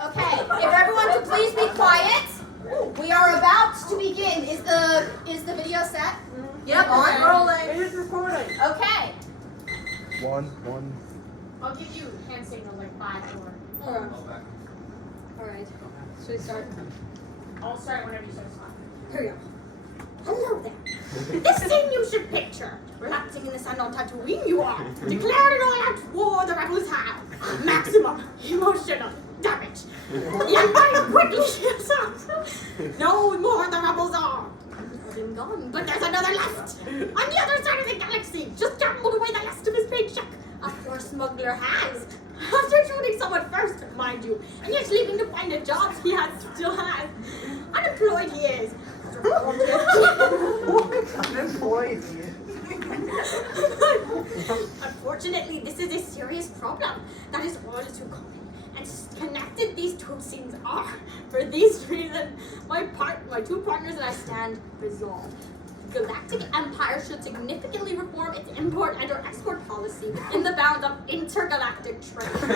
Okay, if everyone could please be quiet. We are about to begin. Is the video set? Yep, on. rolling. It is recording. Okay. One. I'll give you hand signal like 5, 4. Alright. Should we start? I'll start whenever you start talking. Here we go. Hello there. This scene you should picture. Relaxing in the sun on Tatooine you are. Declaring all out war the rebels have. Maximum emotional damage. The Empire quickly shifts up. No more the rebels are. Been gone, but there's another left. On the other side of the galaxy, just gambled away the last of his paycheck. A poor smuggler has. After shooting someone first, mind you, and yet leaving to find a job he still has. Unemployed he is. Unemployed. Unfortunately, this is a serious problem that is all too common. And connected these two scenes are. For these reasons, my two partners and I stand resolved. The Galactic Empire should significantly reform its import and or export policy within the bounds of intergalactic trade. We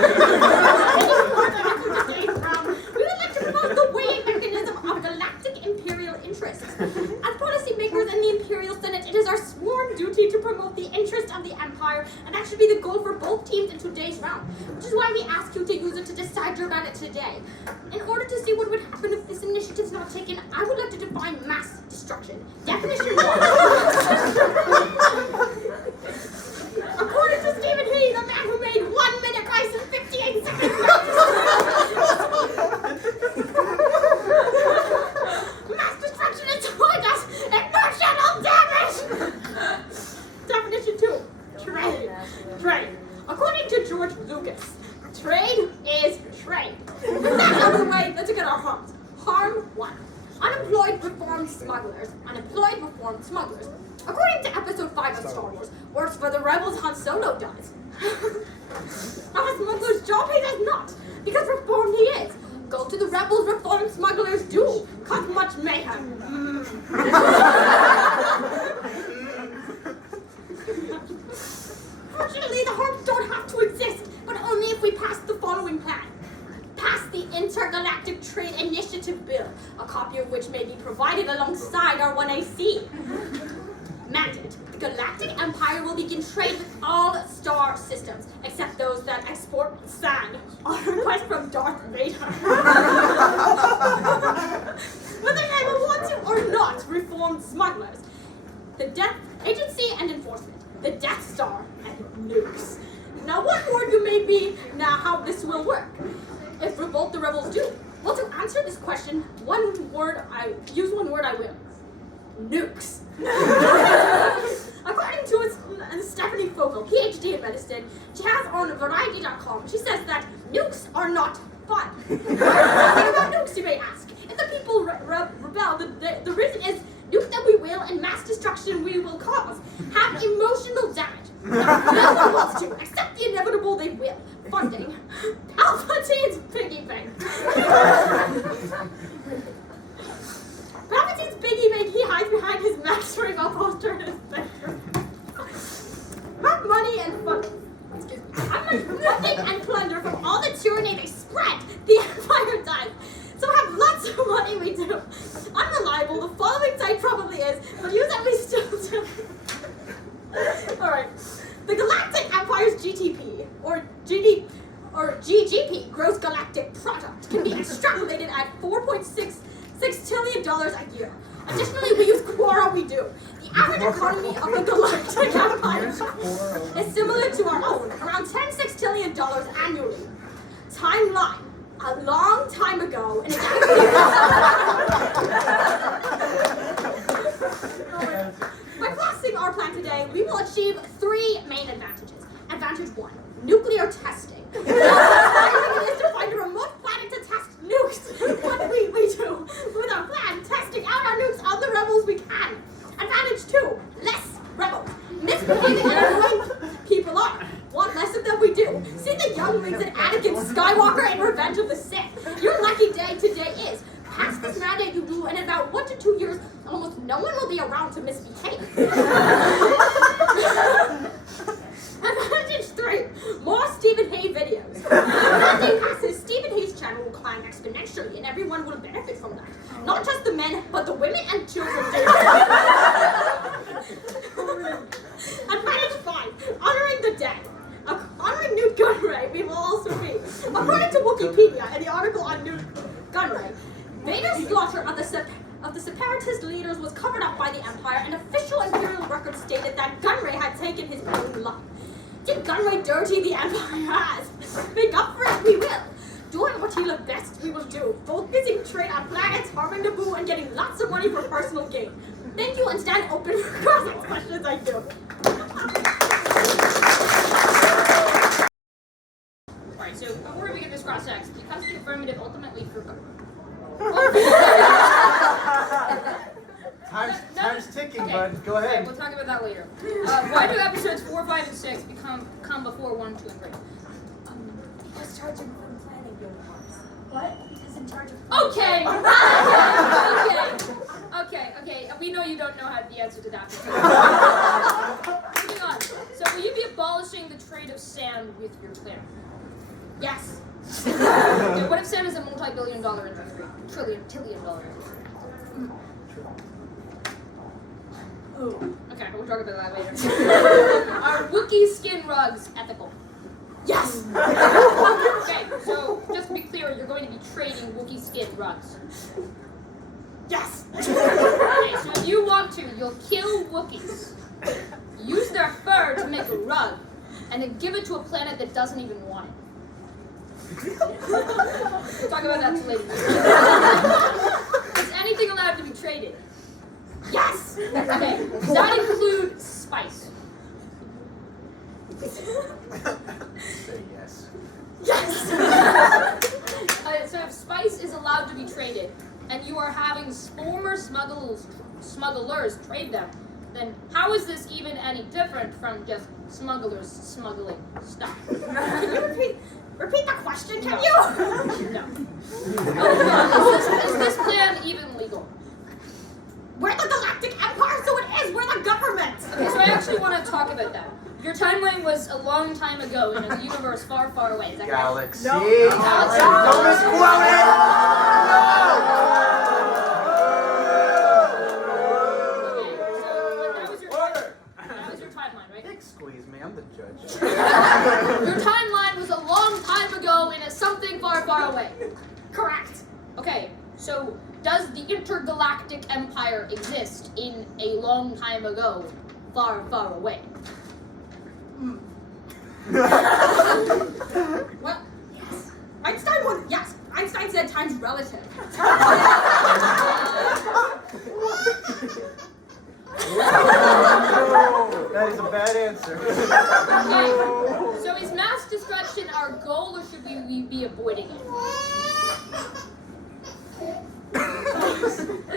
would like to promote the weighing mechanism of galactic imperial interests. As policymakers in the Imperial Senate, it is our sworn duty to promote the interest of the Empire, and that should be the goal for both teams in today's round, which is why we ask you to use it to decide your ballot today. In order to see what would happen if this initiative is not taken, I would like to define mass destruction. Definition 1. According to Stephen He, the man who made 1 minute rice in 58 seconds. Mass destruction is toward us. Emotional damage. Definition 2. Trade. According to George Lucas, trade is trade. With that out of the way, let's look at our harms. Harm 1. Unemployed reformed smugglers. Unemployed reformed smugglers. According to episode 5 of Star Wars, works for the rebels Han Solo does. Now a smuggler's job he does not, because reformed he is. Go to the rebels, reformed smugglers do. Cause much mayhem. Fortunately, the harms don't have to exist, but only if we pass the following plan. Pass the Intergalactic Trade Initiative Bill, a copy of which may be provided alongside our 1AC. Mandate. The Galactic Empire will begin trade with all star systems, except those that export sand, on request from Darth Vader. Whether they will want to or not, reformed smugglers. The Death Agency and Enforcement. The Death Star and nukes. Now, one word you may be now how this will work. If revolt the rebels do. Well, to answer this question, one word I will. Nukes. According to Stephanie Fogel, PhD in medicine, she has on Variety.com, she says that nukes are not fun. What about nukes, you may ask? If the people rebel, the reason is nuke them we will and mass destruction we will cause. Have emotional damage. No one wants to, accept the inevitable they will. Funding. Palpatine's piggy bank. Palpatine's piggy bank, he hides behind his Max Rebo poster in his bedroom. Have money and funding and plunder from all the tyranny they spread, the Empire dies. So have lots of money we do. Unreliable, the following site probably is, but use that we still do. Alright. The Galactic Empire's GTP, or GGP, gross galactic product, can be extrapolated at $4.6 trillion a year. Additionally, we use Quora we do. The average economy of the Galactic Empire is similar to our own, around $6 trillion annually. Timeline. A long time ago, in a By passing our plan today, we will achieve 3 main advantages. Advantage 1, nuclear testing. The plan is to find a remote planet to test nukes. What we do with our plan, testing out our nukes on the rebels we can. Advantage 2, less rebels. Misbehaving and annoying people are. Want less of them we do. See the younglings in Anakin Skywalker and Revenge of the Sith. Your lucky day today is. Pass this mandate you do, and in about 1 to 2 years, almost no one will be around to misbehave. Advantage 3, more Stephen Hay videos. As they passes, Stephen Hay's channel will climb exponentially, and everyone will benefit from that. Not just the men, but the women and children too. And page 5, honoring the dead. Honoring Newt Gunray, we will also be. According to Wikipedia, and the article on Newt Gunray, Vader's slaughter of the separatist leaders was covered up by the Empire, and official Imperial records stated that Gunray had taken his own life. Did Gunray dirty the Empire? Make up for it, we will. Doing what he loved best, we will do. Focusing trade on planets, harming Naboo, and getting lots of money for personal gain. Thank you, and stand open for cross questions. I do. Alright, so before we get this cross-sex, because the affirmative ultimately forgot. Time's ticking, Okay. bud. Go Okay, ahead. we'll talk about that later. Why do episodes 4, 5, and 6 come before 1, 2, and 3? Because charging from planning your parts. What? Because in charge of. Okay! Okay. We know you don't know how the answer to that. Moving on. So, will you be abolishing the trade of sand with your clan? Yes. Okay, what if sand is a multi-billion-dollar industry? Trillion-dollar industry. Oh. Okay, we'll talk about that later. Are Wookiee skin rugs ethical? Yes. Okay, so just to be clear, you're going to be trading Wookiee skin rugs. Yes. Okay, so if you want to, you'll kill Wookiees, use their fur to make a rug, and then give it to a planet that doesn't even want it. We'll talk about that later. Is anything allowed to be traded? Yes. Okay, does that include spice? Say yes. Yes. So if spice is allowed to be traded, and you are having former smugglers trade them, then how is this even any different from just smugglers smuggling stuff? Can you repeat the question, can No. you? No. Is this plan even legal? We're the Galactic Empire, so it is. We're the government. Okay, so I actually want to talk about that. Your timeline was a long time ago in a universe far, far away. Is that correct? Galaxy. No. Galaxy. Don't misquote it. Okay, so that was your Order. that was your timeline, right? Dick squeeze me. I'm the judge. Your timeline was a long time ago in a something far, far away. Correct. Okay, so does the intergalactic empire exist in a long time ago, far, far away? Well, yes. Einstein said time's relative. That is a bad answer. Okay, so is mass destruction our goal, or should we be avoiding it?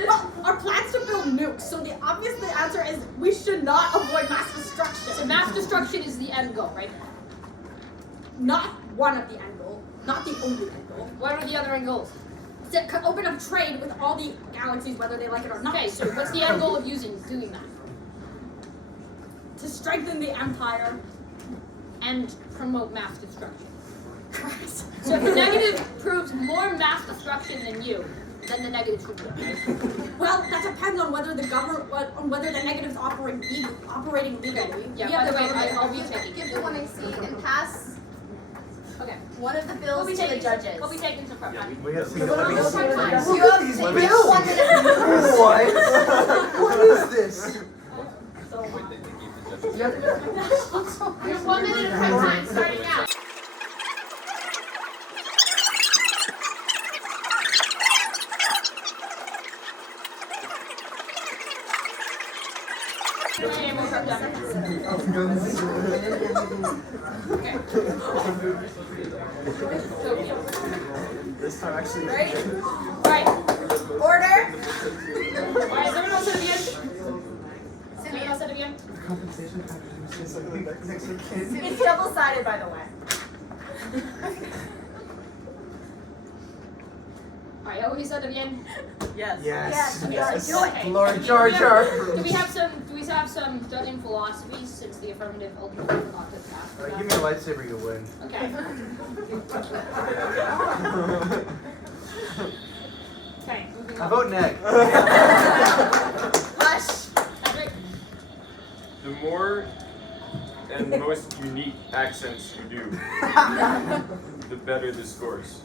Well, our plans to build nukes, so the obvious answer is we should not avoid mass destruction. So mass destruction is the end goal, right? Not one of the end goal, not the only end goal. What are the other end goals? To open up trade with all the galaxies, whether they like it or not. Okay, so what's the end goal of doing that? To strengthen the empire. And promote mass destruction. Correct. So if the negative proves more mass destruction than you, then the negative should win, right? Well, that depends on whether the negative's operating legally. Yeah, We by have the way, government- I'll be taking Give the 1AC and pass Okay. one of the bills We'll be to the taking judges. We'll be taking some prep time. We gotta see You the have bills. you have These 1 bills. minute. What? What is this? You have 1 minute of prep time starting now. Okay, more prep time. Okay. So, This time actually. ready? Alright. Order. Alright, is everyone else at it again? Everyone else at it again? Compensation packages. Next week. It's double-sided, by the way. Alright, are we set it again? Yes. Yes. Okay, Yes. so okay. Lord Jar Jar. Do we have some in philosophy since the affirmative ultimately forgot to ask for Give that? me a lightsaber, you win. Okay. I vote neg. Hush. Patrick? The more and most unique accents you do, the better the scores.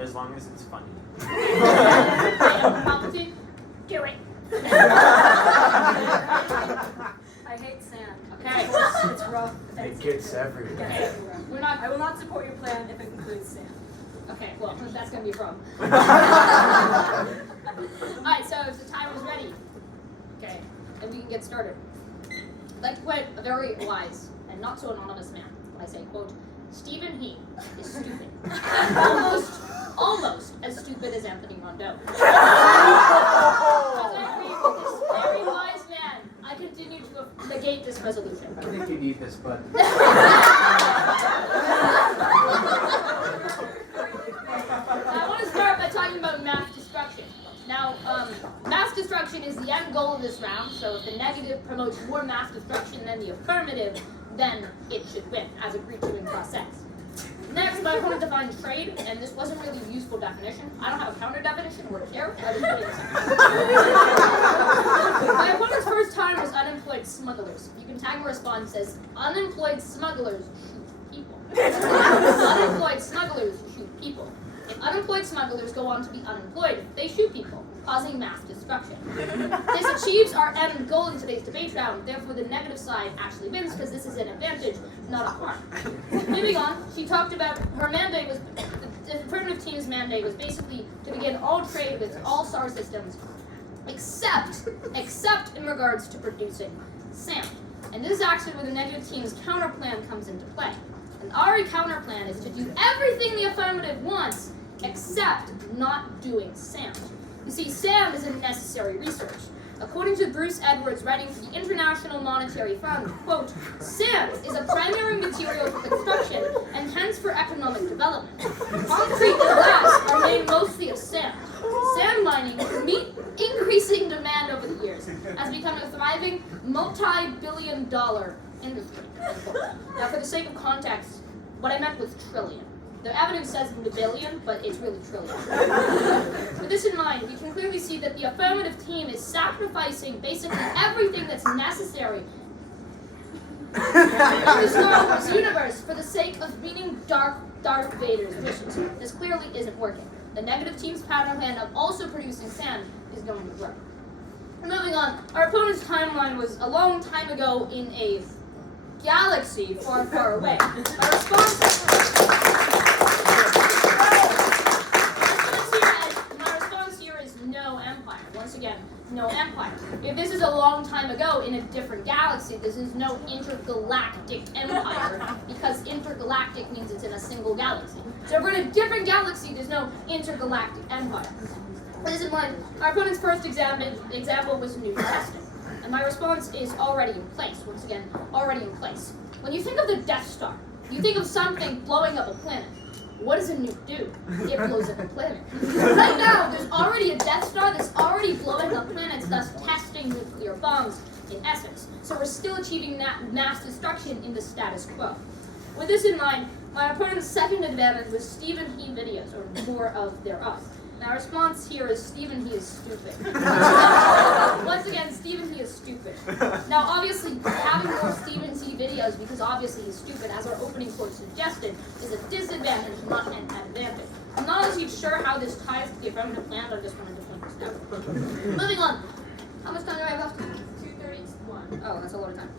As long as it's funny. Palpatine? Do it. I hate sand. Okay. It's rough. It gets everywhere. Okay. We're not. I will not support your plan if it includes sand. Okay, well, that's gonna be a problem. Alright, so if the timer's ready, okay, then we can get started. I'd like to quote a very wise and not so anonymous man when I say, quote, Stephen He is stupid. almost as stupid as Anthony Rondeau. As I agree with this very wise man, I continue to negate this resolution. I think you need this, bud. I want to start by talking about mass destruction. Now, mass destruction is the end goal of this round, so if the negative promotes more mass destruction than the affirmative, then it should win, as agreed to in process. Next, my opponent defined trade, and this wasn't really a useful definition. I don't have a counter definition or care. I just put it in. My opponent's first time was unemployed smugglers. You can tag a response that says, unemployed smugglers shoot people. Unemployed smugglers shoot people. If unemployed smugglers go on to be unemployed, they shoot people, causing mass destruction. This achieves our end goal in today's debate round, therefore the negative side actually wins because this is an advantage, not a harm. Moving on, she talked about her mandate was, the affirmative team's mandate was basically to begin all trade with all star systems, except in regards to producing sand. And this is actually where the negative team's counter plan comes into play. An RE counter plan is to do everything the affirmative wants, except not doing sand. You see, sand is a necessary resource. According to Bruce Edwards, writing for the International Monetary Fund, quote, sand is a primary material for construction and hence for economic development. Concrete and glass are made mostly of sand. Sand mining, to meet increasing demand over the years, has become a thriving multi-billion-dollar industry. Now, for the sake of context, what I meant was trillion. The evidence says in the billion, but it's really trillion. With this in mind, we can clearly see that the affirmative team is sacrificing basically everything that's necessary in the Star Wars universe for the sake of meeting Darth Vader's wishes. This clearly isn't working. The negative team's pattern plan of also producing sand is going to work. Moving on, our opponent's timeline was a long time ago in a galaxy far, far away. My response here is no empire. Once again, no empire. If this is a long time ago in a different galaxy, this is no intergalactic empire, because intergalactic means it's in a single galaxy. So if we're in a different galaxy, there's no intergalactic empire. With this in mind, our opponent's first example was New Testament. And my response is already in place. Once again, already in place. When you think of the Death Star, you think of something blowing up a planet. What does a nuke do? It blows up a planet. Right now, there's already a Death Star that's already blowing up planets, thus testing nuclear bombs in essence. So we're still achieving that mass destruction in the status quo. With this in mind, my opponent's second advantage was Stephen He videos, or more of thereof. Now, our response here is Stephen He is stupid. Once again, Stephen He is stupid. Now, obviously, having more Stephen He videos, because obviously he's stupid, as our opening quote suggested, is a disadvantage, not an advantage. I'm not honestly sure how this ties to the affirmative plan, but I just wanted to point this out. Moving on. How much time do I have left? 2:31. Oh, that's a lot of time.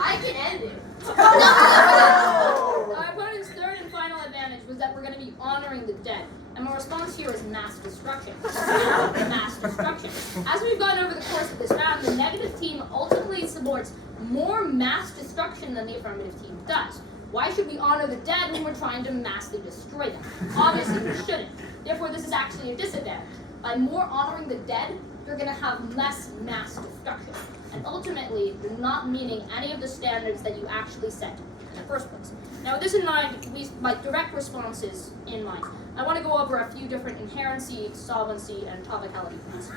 I can end it. Our opponent's third and final advantage was that we're going to be honoring the dead. And my response here is mass destruction. Mass destruction. As we've gone over the course of this round, the negative team ultimately supports more mass destruction than the affirmative team does. Why should we honor the dead when we're trying to massively destroy them? Obviously, we shouldn't. Therefore, this is actually a disadvantage. By more honoring the dead, you're going to have less mass destruction. And ultimately, you're not meeting any of the standards that you actually set in the first place. Now, with this in mind, my direct responses in mind, I want to go over a few different inherency, solvency, and topicality points.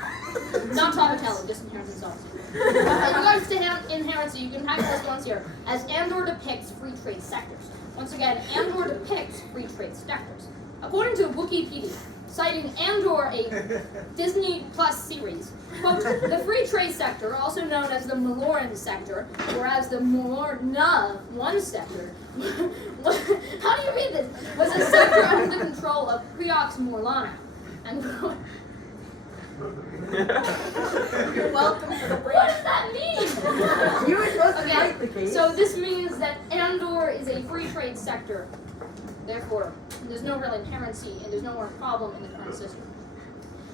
Not topicality, just inherency and solvency. In regards to inherency, you can type the response here as Andor depicts free trade sectors. Once again, Andor depicts free trade sectors. According to Wikipedia, citing Andor, a Disney Plus series. Quote, the free trade sector, also known as the Maloran sector, or as the Morna 1 sector, how do you read this? Was a sector under the control of Preox Morlana. And You're welcome for the what break. does that mean? You were supposed to Okay, write the case. so this means that Andor is a free trade sector. Therefore, there's no real inherency and there's no more problem in the current system.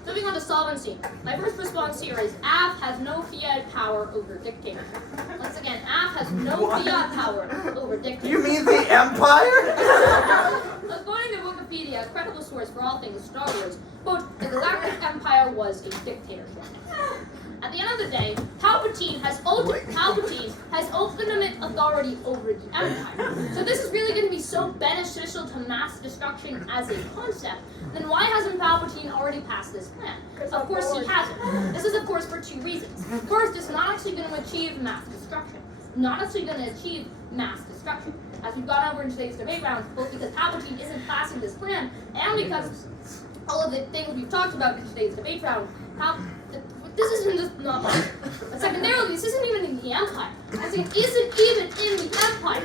Moving on to solvency. My first response here is AF has no fiat power over dictatorship. Once again, AF has no fiat power over dictatorship. You mean the Empire? According to Wikipedia, a credible source for all things Star Wars, quote, the Galactic Empire was a dictatorship. At the end of the day, Palpatine has ultimate authority over the Empire. So this is really going to be so beneficial to mass destruction as a concept, then why hasn't Palpatine already passed this plan? Of course he hasn't. This is of course for two reasons. First, it's not actually going to achieve mass destruction. Not actually going to achieve mass destruction. As we've gone over in today's debate round, both because Palpatine isn't passing this plan, and because all of the things we've talked about in today's debate round, this isn't just not but secondarily, this isn't even in the Empire. It isn't even in the Empire.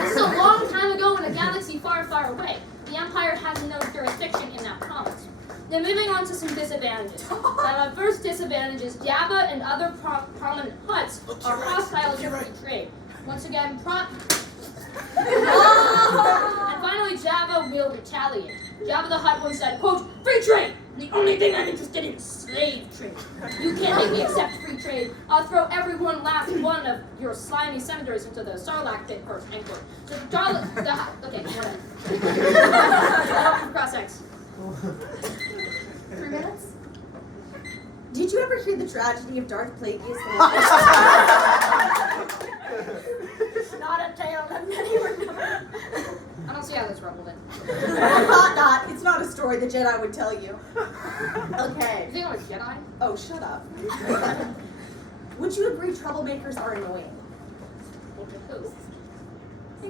This is a long time ago in a galaxy far, far away. The Empire has no jurisdiction in that province. Then moving on to some disadvantages. The first disadvantage is Jabba and other prominent Hutts are hostile to free trade. Once again, and finally, Jabba will retaliate. Jabba the Hutt once said, quote, free trade! The only thing I'm interested in is slave trade. You can't make me accept free trade. I'll throw every last one of your slimy senators into the Sarlacc pit first, end quote. So okay, whatever. Cross X. 3 minutes? Did you ever hear the tragedy of Darth Plagueis? Not a tale that many remember. I don't see how that's relevant. Not. It's not a story the Jedi would tell you. Okay. You think I'm a Jedi? Oh, shut up. Would you agree troublemakers are annoying?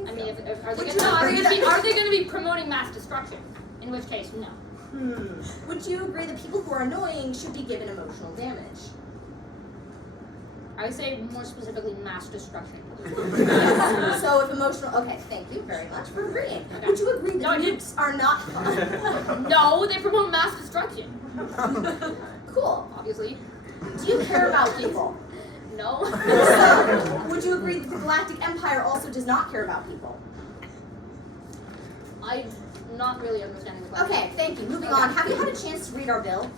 I mean, are they going to be promoting mass destruction? In which case, no. Would you agree that people who are annoying should be given emotional damage? I would say more specifically mass destruction. So if emotional, okay, thank you very much for agreeing. Okay. Would you agree that No, I didn't. nukes are not fun? No, they promote mass destruction. Cool. Obviously. Do you care about people? No. So, would you agree that the Galactic Empire also does not care about people? I'm not really understanding the question. Okay, thank you. Moving on. Have you had a chance to read our bill?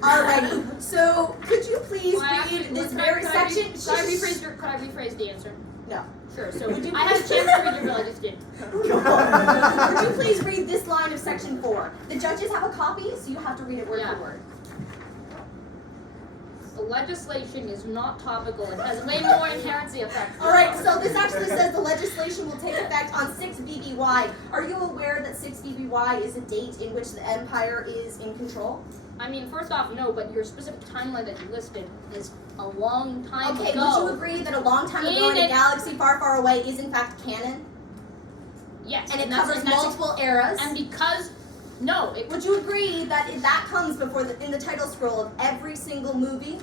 Alrighty. So, could you please read this very section? Could I rephrase the answer? No. Sure. So Would you I had a chance to read your bill. I just didn't. Would you please read this line of section 4? The judges have a copy, so you have to read it word for word. The legislation is not topical. It has way more inherency effects. Alright, so this actually says the legislation will take effect on 6 BBY. Are you aware that 6 BBY is a date in which the Empire is in control? I mean, first off, no, but your specific timeline that you listed is a long time Okay, ago. would you agree that a long time ago in a galaxy far, far away is in fact canon? Yes. And it that's- covers that's- multiple eras? And because, no, it Would you agree that that comes before in the title scroll of every single movie?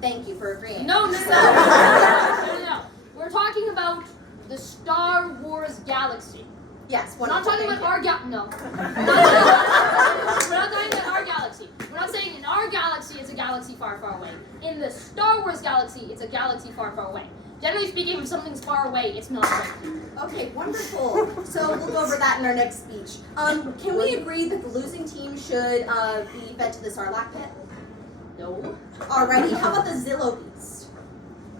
Thank you for agreeing. No. No. We're talking about the Star Wars galaxy. Yes, We're not talking about our galaxy. No. We're not talking about our galaxy. We're not saying in our galaxy it's a galaxy far, far away. In the Star Wars galaxy, it's a galaxy far, far away. Generally speaking, if something's far away, it's not right. Okay, wonderful. So we'll go over that in our next speech. Can we agree that the losing team should be fed to the Sarlacc pit? No. Alrighty, how about the Zillo Beast?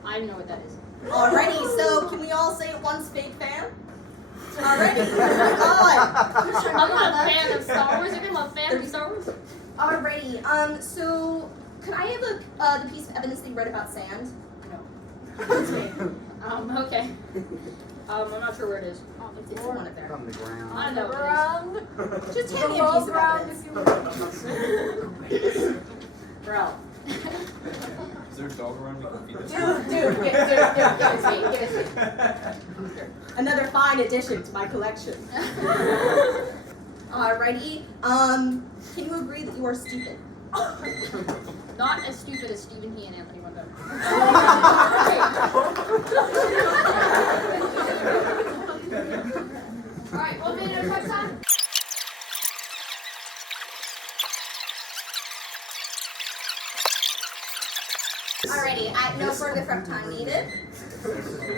I don't know what that is. Alrighty, so can we all say it once, fake fan? Alrighty, moving on. I'm not a fan of Star Wars. I'm a fan of Star Wars. Alrighty, so could I have the piece of evidence that you read about sand? No. Okay. I'm not sure where it is. It's the one up there. On the ground. I don't know. Ground. Just hand me a piece of Ground, evidence. if you will. Bro. Is there a dog around we can feed this? Dude, give it to me. Another fine addition to my collection. Alrighty. Alrighty. Can you agree that you are stupid? Not as stupid as Stephen He and Anthony Wonder. Alright, 1 minute of prep time. Alrighty, no further prep time needed.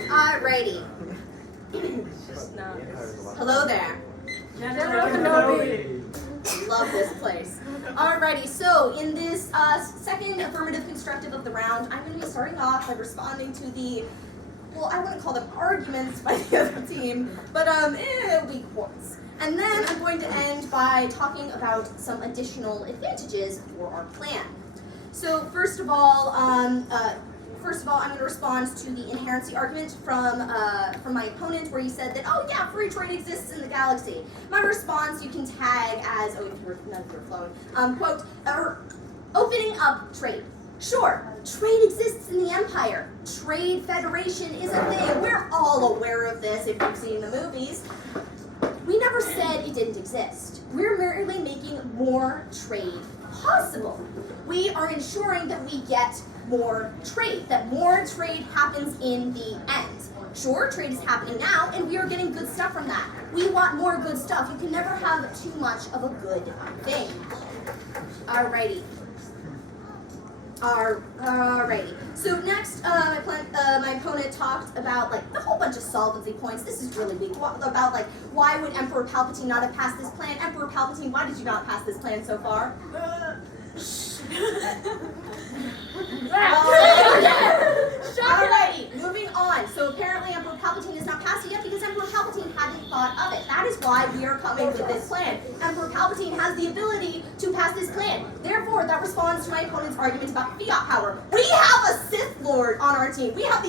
Alrighty. Hello there. Love this place. Alrighty, so in this second affirmative constructive of the round, I'm going to be starting off by responding to the, well, I wouldn't call them arguments by the other team, but it'll be quotes. And then I'm going to end by talking about some additional advantages for our plan. So first of all, I'm going to respond to the inherency argument from my opponent, where he said that, oh yeah, free trade exists in the galaxy. My response you can tag as, oh, if you were none of your phone, quote, opening up trade. Sure, trade exists in the Empire. Trade Federation is a thing. We're all aware of this if you've seen the movies. We never said it didn't exist. We're merely making more trade possible. We are ensuring that we get more trade, that more trade happens in the end. Sure, trade is happening now, and we are getting good stuff from that. We want more good stuff. You can never have too much of a good thing. Alrighty. Alrighty. So next, my opponent talked about like a whole bunch of solvency points. This is really weak. About like why would Emperor Palpatine not have passed this plan? Emperor Palpatine, why did you not pass this plan so far? Alrighty, moving on. So apparently Emperor Palpatine has not passed it yet because Emperor Palpatine hadn't thought of it. That is why we are coming with this plan. Emperor Palpatine has the ability to pass this plan. Therefore, that responds to my opponent's argument about fiat power. We have a Sith Lord on our team. We have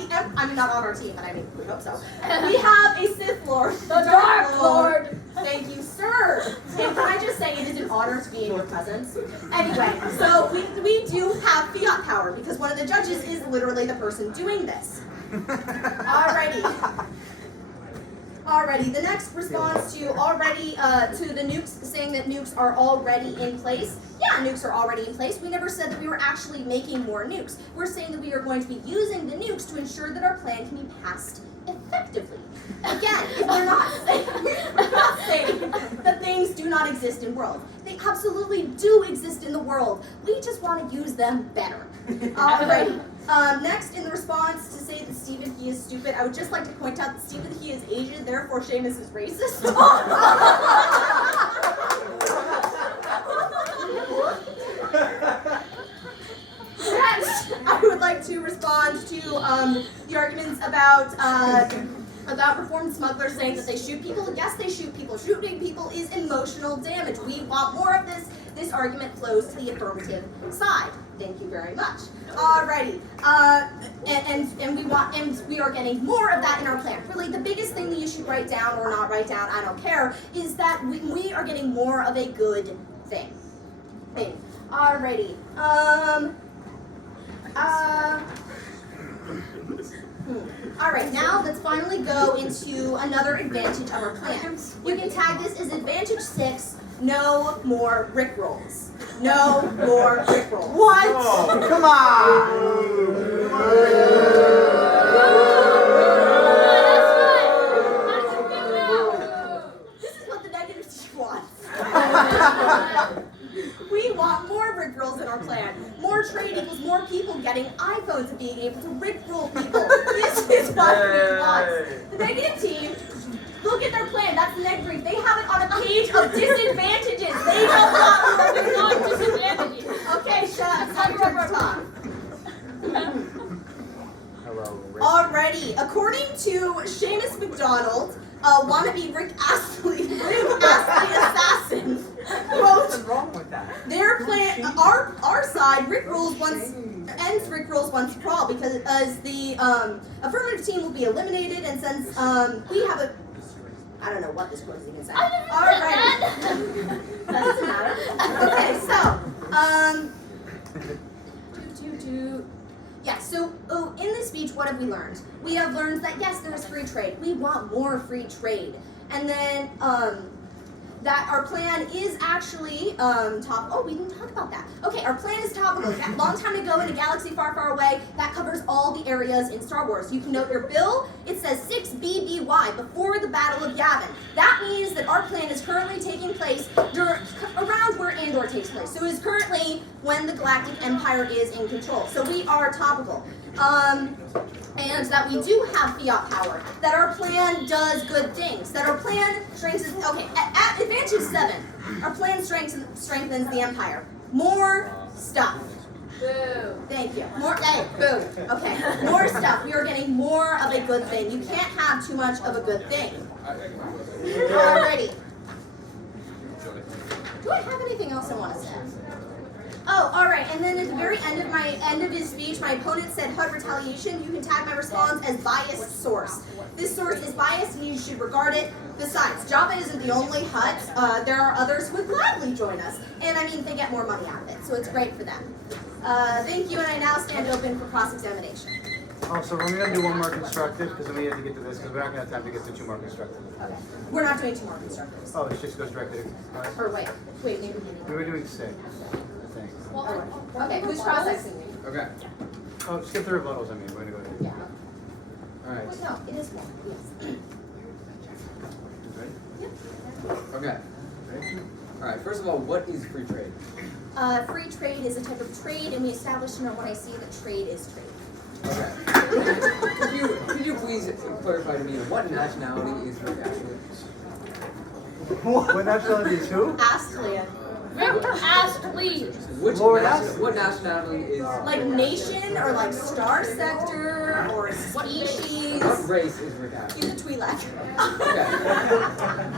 not on our team, but I mean, we hope so. We have a Sith Lord. The Dark Lord. Thank you, sir. And can I just say it is an honor to be in your presence? Anyway, so we do have fiat power because one of the judges is literally the person doing this. Alrighty, the next response to the nukes, saying that nukes are already in place. Yeah, nukes are already in place. We never said that we were actually making more nukes. We're saying that we are going to be using the nukes to ensure that our plan can be passed effectively. Again, if we're not saying that things do not exist in world. They absolutely do exist in the world. We just want to use them better. Alrighty. Next, in the response to say that Stephen He is stupid, I would just like to point out that Stephen He is Asian, therefore Seamus is racist. Next, I would like to respond to the arguments about reformed smugglers saying that they shoot people. Yes, they shoot people. Shooting people is emotional damage. We want more of this. This argument flows to the affirmative side. Thank you very much. Alrighty. And we are getting more of that in our plan. Really, the biggest thing that you should write down or not write down, I don't care, is that we are getting more of a good thing. Alrighty. Alright, now let's finally go into another advantage of our plan. You can tag this as advantage 6, no more Rickrolls. No more Rickrolls. What? Oh, come on! This is what the negative team wants. We want more Rickrolls in our plan. More trade equals more people getting iPhones and being able to Rickroll people. This is what we want. The negative team, look at their plan. That's the neg brief. They have it on a page of disadvantages. They don't want disadvantages. Okay, shut up. Talk. Hello, Rick. Alrighty, according to Seamus McDonald, wannabe Rick Astley assassin, quote, What's wrong with that? their plan, our side, ends Rick rolls once for all because the affirmative team will be eliminated, and since we have a, I don't know what this quote is even saying. Alright. That doesn't matter. Okay, so, yeah, so in this speech, what have we learned? We have learned that yes, there is free trade. We want more free trade. And then that our plan is actually oh, we didn't talk about that. Okay, our plan is topical. A long time ago in a galaxy far, far away, that covers all the areas in Star Wars. You can note your bill. It says 6BBY, before the Battle of Yavin. That means that our plan is currently taking place around where Andor takes place. So it's currently when the Galactic Empire is in control. So we are topical. And that we do have fiat power, that our plan does good things, that our plan strengthens, okay, at advantage 7, our plan strengthens the Empire. More stuff. Boo. Thank you. More, hey, boo. Okay, more stuff. We are getting more of a good thing. You can't have too much of a good thing. Alrighty. Do I have anything else I want to say? Oh, all right. And then at the very end of his speech, my opponent said HUD retaliation. You can tag my response as biased source. This source is biased, and you should regard it. Besides, Java isn't the only HUD. There are others who would gladly join us, and I mean they get more money out of it, so it's great for them. Thank you, and I now stand open for cross-examination. Oh, so we're going to do one more constructive, because then we have to get to this, because we're not going to have time to get to 2 more constructive. Okay. We're not doing 2 more constructors. Oh, it just goes directly to class? Or wait, maybe we need. We were doing 6, I think. Okay, who's cross-exing me? Okay. Oh, skip the rebuttals, I mean, we're going to go ahead. Yeah. Alright. Wait, no, it is one. Yes. Okay. Alright, first of all, what is free trade? Free trade is a type of trade, and we established in our 1IC that trade is trade. Okay. Could you please clarify to me what nationality is Rick Ashley? What nationality is who? Ask Leah. Rick asked Lee. Lord Ashley. What nationality is Like nation, or like star sector, or species. what race is Rick Ashley? He's a Twi'lek. Okay.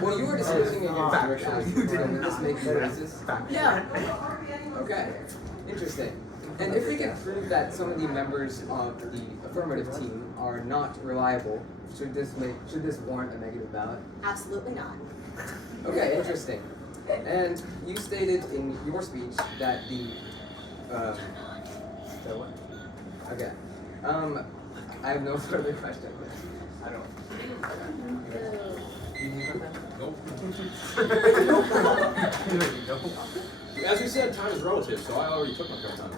Well, you were discussing against Rick Ashley, so would this make you racist? No. Okay. Interesting. And if we can prove that some of the members of the affirmative team are not reliable, should this warrant a negative ballot? Absolutely not. Okay, interesting. And you stated in your speech that the okay. I have no further question. I don't. As we said, time is relative, so I already took my fair time.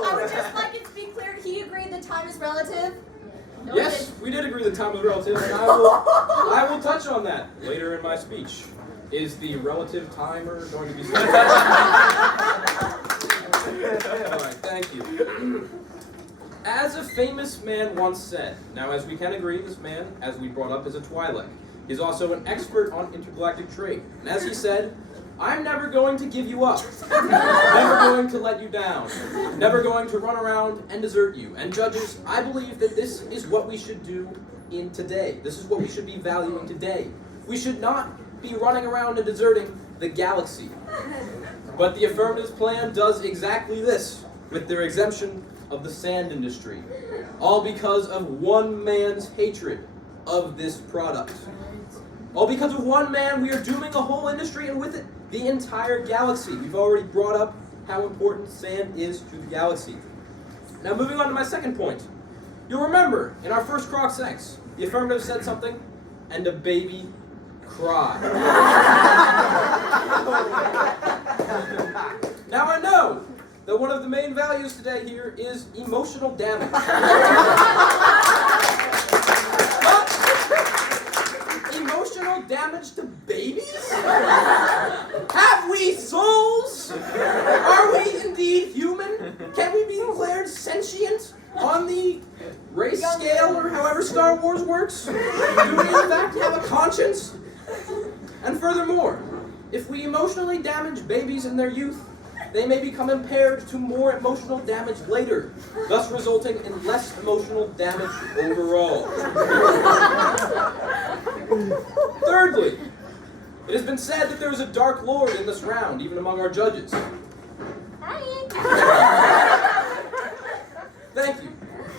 I would just like it to be clear, he agreed that time is relative. Yes, we did agree that time is relative, and I will touch on that later in my speech. Is the relative timer going to be set? All right, thank you. As a famous man once said, now as we can agree, this man, as we brought up, is a Twi'lek. He's also an expert on intergalactic trade. And as he said, I'm never going to give you up. Never going to let you down. Never going to run around and desert you. And judges, I believe that this is what we should do in today. This is what we should be valuing today. We should not be running around and deserting the galaxy. But the affirmative plan does exactly this, with their exemption of the sand industry. All because of one man's hatred of this product. All because of one man, we are dooming a whole industry, and with it, the entire galaxy. We've already brought up how important sand is to the galaxy. Now moving on to my second point. You'll remember, in our first Crocs X, the affirmative said something, and a baby cried. Now I know that one of the main values today here is emotional damage. Emotional damage to babies? Have we souls? Are we indeed human? Can we be declared sentient on the race scale, or however Star Wars works? Do we in fact have a conscience? And furthermore, if we emotionally damage babies in their youth, they may become impaired to more emotional damage later, thus resulting in less emotional damage overall. Thirdly, it has been said that there is a Dark Lord in this round, even among our judges. Thank you.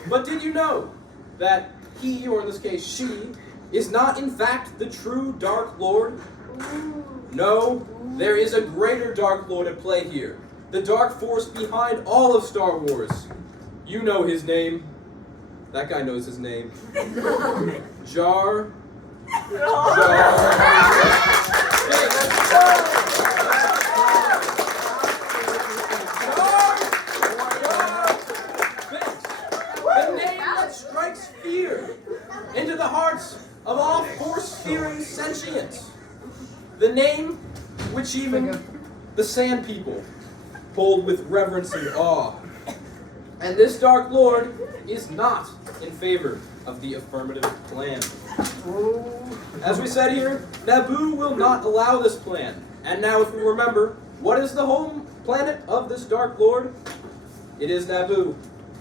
But did you know that he, or in this case she, is not in fact the true Dark Lord? No, there is a greater Dark Lord at play here. The dark force behind all of Star Wars. You know his name. That guy knows his name. Jar The name that strikes fear into the hearts of all force-fearing sentients. The name which even the Sand People hold with reverence and awe. And this Dark Lord is not in favor of the affirmative plan. As we said here, Naboo will not allow this plan. And now if we remember, what is the home planet of this Dark Lord? It is Naboo.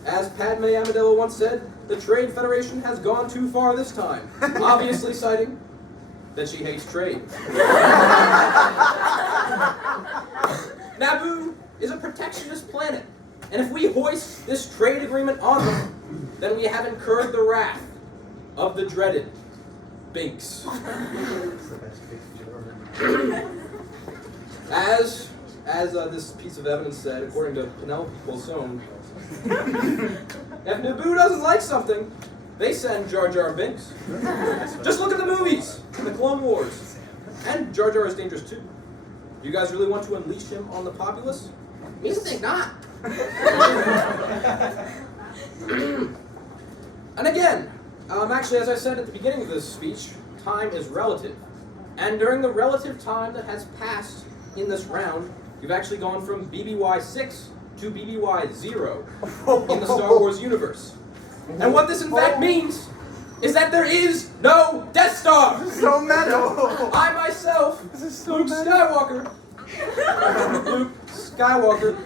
As Padme Amidala once said, the Trade Federation has gone too far this time, obviously citing that she hates trade. Naboo is a protectionist planet, and if we hoist this trade agreement on them, then we have incurred the wrath of the dreaded Binks. As this piece of evidence said, according to Penelope Colson, if Naboo doesn't like something, they send Jar Jar Binks. Just look at the movies, the Clone Wars. And Jar Jar is dangerous too. Do you guys really want to unleash him on the populace? Me think not. And again, actually, as I said at the beginning of this speech, time is relative. And during the relative time that has passed in this round, you've actually gone from BBY 6 to BBY 0 in the Star Wars universe. And what this in fact means is that there is no Death Star! So metal! I myself, Luke Skywalker,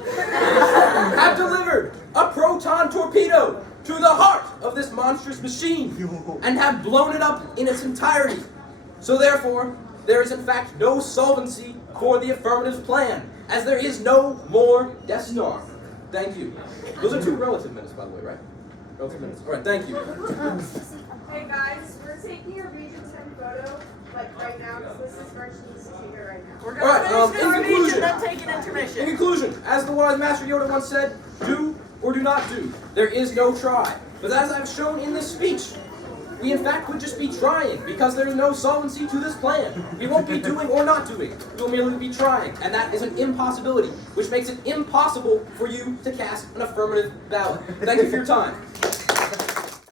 have delivered a proton torpedo to the heart of this monstrous machine and have blown it up in its entirety. So therefore, there is in fact no solvency for the affirmative plan, as there is no more Death Star. Thank you. Those are 2 relative minutes, by the way, right? Relative minutes. All right, thank you. Hey guys, we're taking a Region 10 photo, like right now, because this is Merch needs to take it right now. We're All gonna right, finish in this Region, conclusion- then take an intermission. In conclusion, as the wise Master Yoda once said, do or do not do. There is no try. But as I've shown in this speech, we in fact would just be trying, because there is no solvency to this plan. We won't be doing or not doing. We will merely be trying, and that is an impossibility, which makes it impossible for you to cast an affirmative ballot. Thank you for your time.